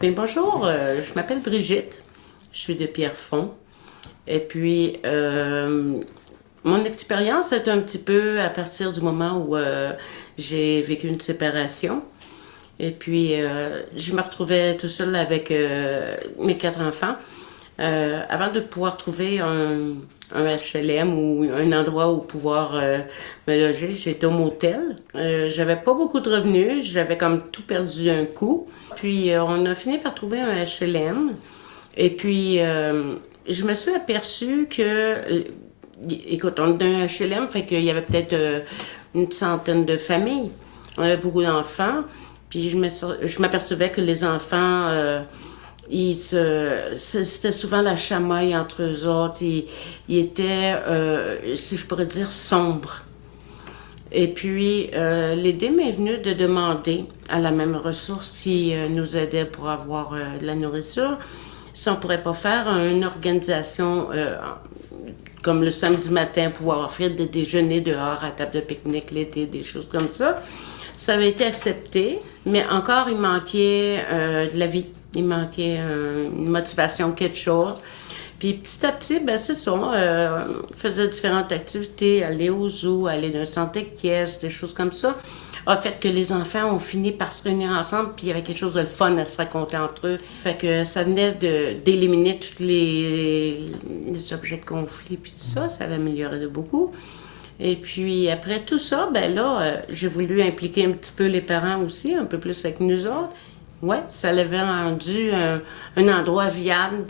Bien, bonjour, je m'appelle Brigitte, je suis de Pierrefonds. Et puis, mon expérience est un petit peu à partir du moment où j'ai vécu une séparation. Et puis, je me retrouvais tout seul avec mes 4 enfants. Avant de pouvoir trouver un HLM ou un endroit où pouvoir me loger, j'étais au motel. J'avais pas beaucoup de revenus, j'avais comme tout perdu d'un coup. Puis on a fini par trouver un HLM. Et puis je me suis aperçue que, écoute, on est dans un HLM, fait qu'il y avait peut-être une centaine de familles. On avait beaucoup d'enfants. Puis je m'apercevais que les enfants, c'était souvent la chamaille entre eux autres. Ils étaient, si je pourrais dire, sombres. Et puis, l'idée m'est venue de demander à la même ressource qui nous aidait pour avoir de la nourriture, si on ne pourrait pas faire une organisation comme le samedi matin, pouvoir offrir des déjeuners dehors à table de pique-nique l'été, des choses comme ça. Ça avait été accepté, mais encore, il manquait de la vie. Il manquait une motivation, quelque chose. Puis petit à petit, ben c'est ça, faisait différentes activités, aller au zoo, aller dans un centre équestre, des choses comme ça, a fait que les enfants ont fini par se réunir ensemble, puis il y avait quelque chose de le fun à se raconter entre eux. Fait que ça venait d'éliminer tous les objets de conflit, puis tout ça, ça avait amélioré de beaucoup. Et puis après tout ça, ben là, j'ai voulu impliquer un petit peu les parents aussi, un peu plus avec nous autres. Ouais, ça l'avait rendu un endroit viable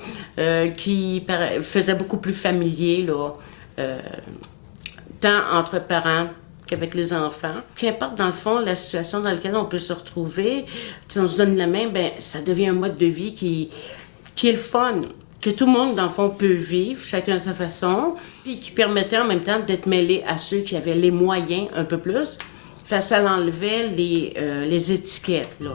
qui faisait beaucoup plus familier, là, tant entre parents qu'avec les enfants. Qu'importe, dans le fond, la situation dans laquelle on peut se retrouver, si on se donne la main, ben ça devient un mode de vie qui est le fun, que tout le monde, dans le fond, peut vivre, chacun à sa façon, puis qui permettait en même temps d'être mêlé à ceux qui avaient les moyens un peu plus. Ça l'enlevait les étiquettes, là.